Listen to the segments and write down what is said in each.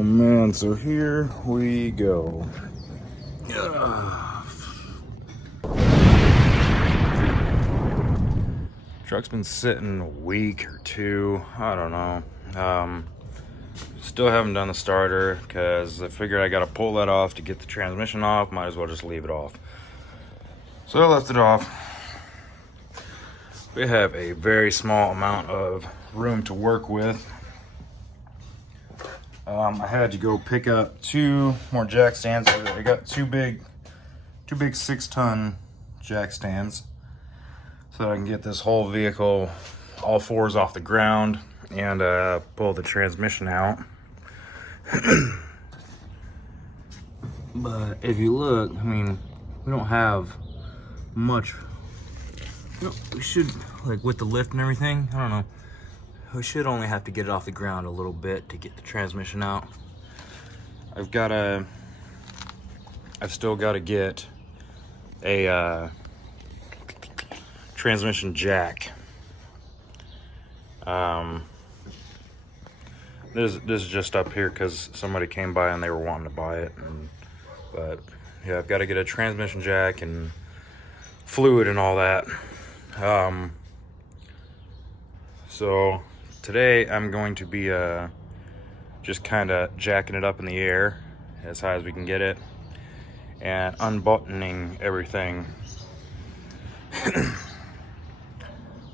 Oh man, so here we go. Truck's been sitting a week or two, I don't know. Still haven't done the starter because I figured I gotta pull that off to get the transmission off. Might as well just leave it off. So I left it off. We have a very small amount of room to work with. I had to go pick up 2 more jack stands. I got two big 6-ton jack stands so that I can get this whole vehicle, all 4s off the ground, and pull the transmission out. But if you look, I mean, we don't have much. We should, like with the lift and everything, I don't know. We should only have to get it off the ground a little bit to get the transmission out. I've still got to get a transmission jack. This is just up here because somebody came by and they were wanting to buy it. But yeah, I've got to get a transmission jack and fluid and all that. So today I'm going to be just kind of jacking it up in the air as high as we can get it and unbuttoning everything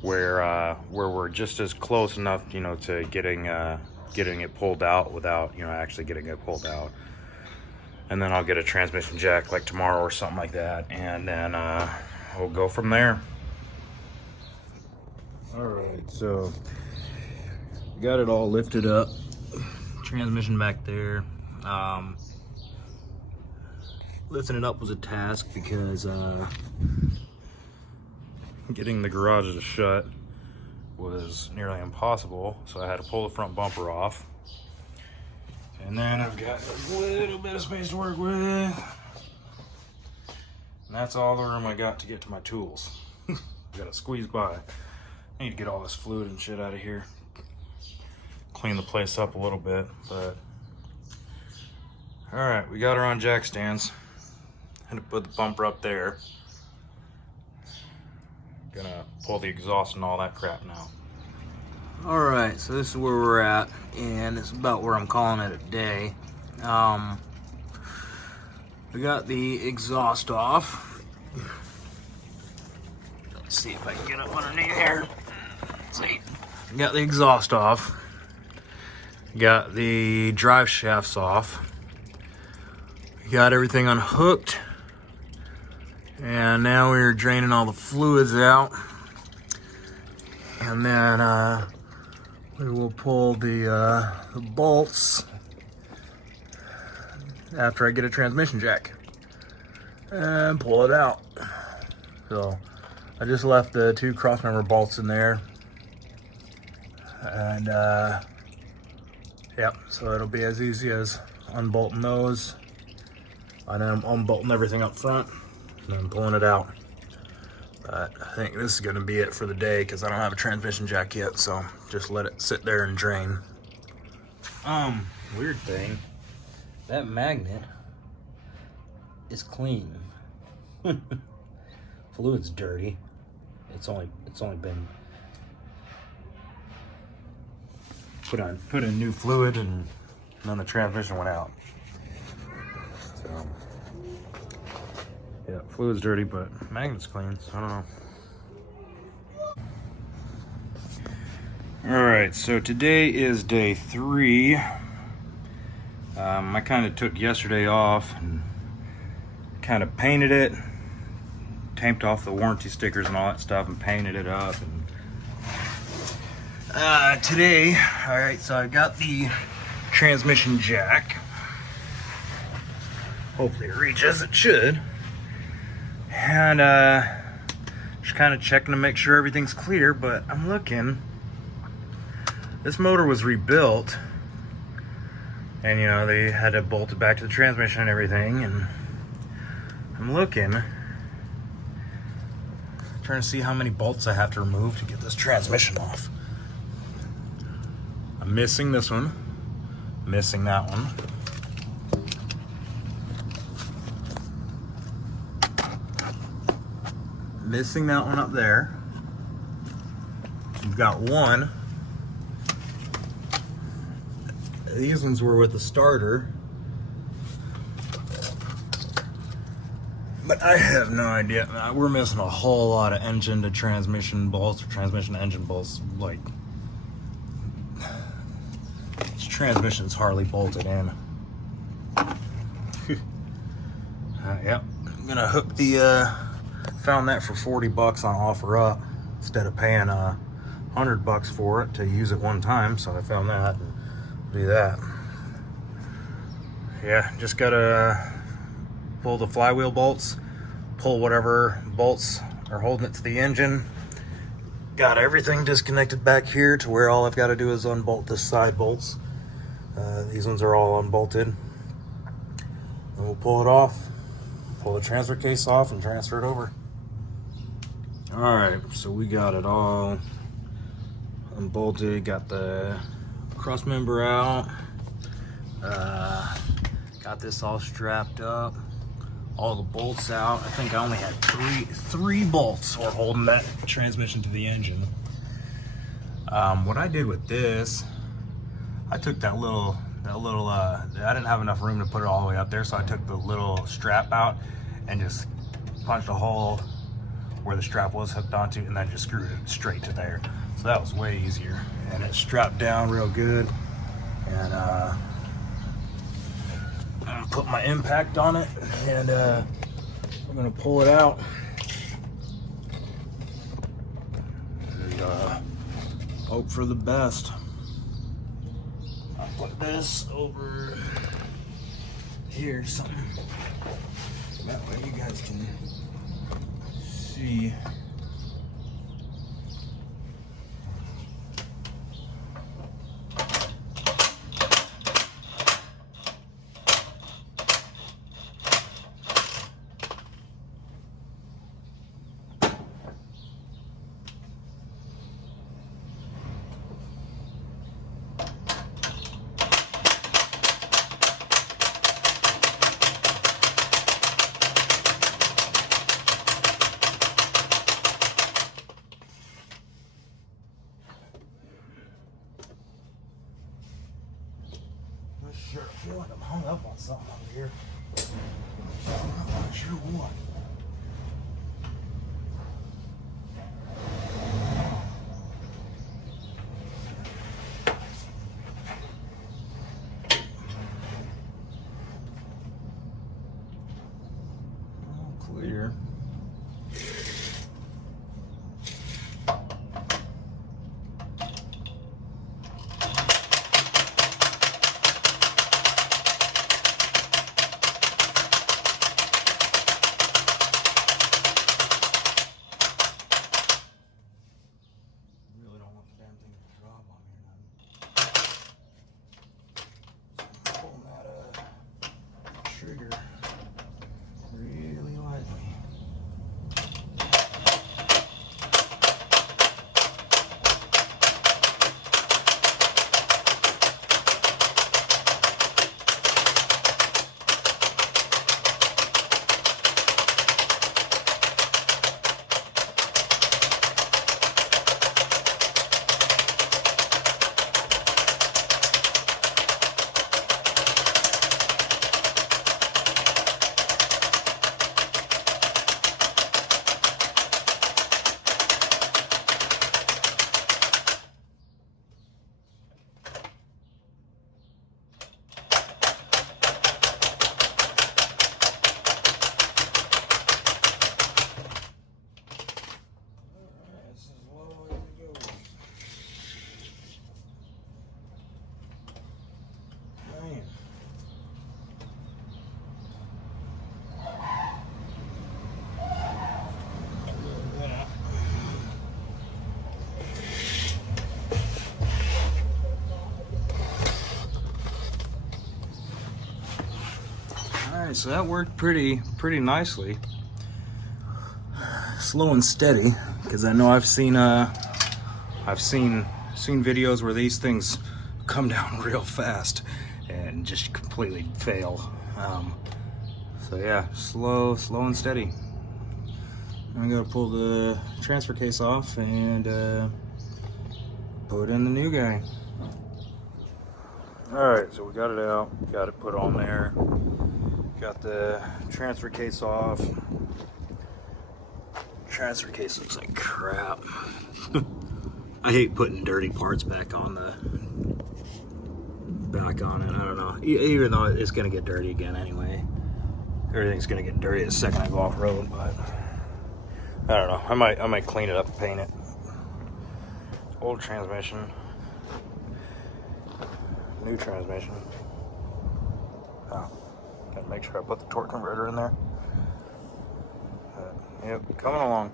where we're just as close enough, you know, to getting it pulled out without, you know, actually getting it pulled out. And then I'll get a transmission jack like tomorrow or something like that, and then we'll go from there. All right, so got it all lifted up. Transmission back there. Lifting it up was a task because getting the garages shut was nearly impossible. So I had to pull the front bumper off. And then I've got a little bit of space to work with. And that's all the room I got to get to my tools. Gotta squeeze by. I need to get all this fluid and shit out of here. Clean the place up a little bit, but all right, we got her on jack stands. Had to put the bumper up there. Gonna pull the exhaust and all that crap now. All right, so this is where we're at, and it's about where I'm calling it a day. We got the exhaust off. Let's see if I can get up underneath here. Let's see. Got the exhaust off. Got the drive shafts off. Got everything unhooked. And now we're draining all the fluids out. And then we will pull the bolts after I get a transmission jack and pull it out. So I just left the 2 crossmember bolts in there. And yep, so it'll be as easy as unbolting those, and then I'm unbolting everything up front and then pulling it out. But I think this is gonna be it for the day because I don't have a transmission jack yet, so just let it sit there and drain. Weird thing, that magnet is clean. Fluid's dirty. It's only been put in new fluid, and then the transmission went out. So yeah, fluid's dirty, but magnet's clean, so I don't know. All right, so today is day 3. I kind of took yesterday off and kind of painted it, taped off the warranty stickers and all that stuff, and painted it up. And today, all right, so I've got the transmission jack. Hopefully it reaches, it should. And just kind of checking to make sure everything's clear, but I'm looking. This motor was rebuilt, and you know, they had to bolt it back to the transmission and everything, and I'm looking, trying to see how many bolts I have to remove to get this transmission off. I'm missing this one. Missing that one. Missing that one up there. We've got one. These ones were with the starter. But I have no idea. We're missing a whole lot of engine to transmission bolts, or transmission to engine bolts. Like, this transmission's hardly bolted in. Yep. I'm gonna hook the, found that for 40 bucks on OfferUp instead of paying $100 for it to use it one time. So I found that and do that. Yeah, just gotta pull the flywheel bolts, pull whatever bolts are holding it to the engine. Got everything disconnected back here to where all I've got to do is unbolt the side bolts. These ones are all unbolted. And we'll pull it off, pull the transfer case off and transfer it over. All right, so we got it all unbolted, got the cross member out, got this all strapped up, all the bolts out. I think I only had three bolts were holding that transmission to the engine. What I did with this, I took that little, I didn't have enough room to put it all the way up there, so I took the little strap out and just punched a hole where the strap was hooked onto, and then just screwed it straight to there. So that was way easier, and it strapped down real good. And I'm put my impact on it, and I'm gonna pull it out and hope for the best. I'll put this over here, something that way you guys can see. Sure, I feel like I'm hung up on something over here. I'm not sure what. All clear. Trigger really lightly. Alright, so that worked pretty nicely. Slow and steady, because I know I've seen videos where these things come down real fast, and just completely fail. So yeah, slow and steady. I'm gonna pull the transfer case off and put in the new guy. All right, so we got it out, got it put on there, got the transfer case off. Transfer case looks like crap. I hate putting dirty parts back on it. I don't know, even though it's gonna get dirty again anyway. Everything's gonna get dirty the second I go off road, but I don't know. I might clean it up and paint it. Old transmission, new transmission. Oh, gotta make sure I put the torque converter in there. Yep, coming along.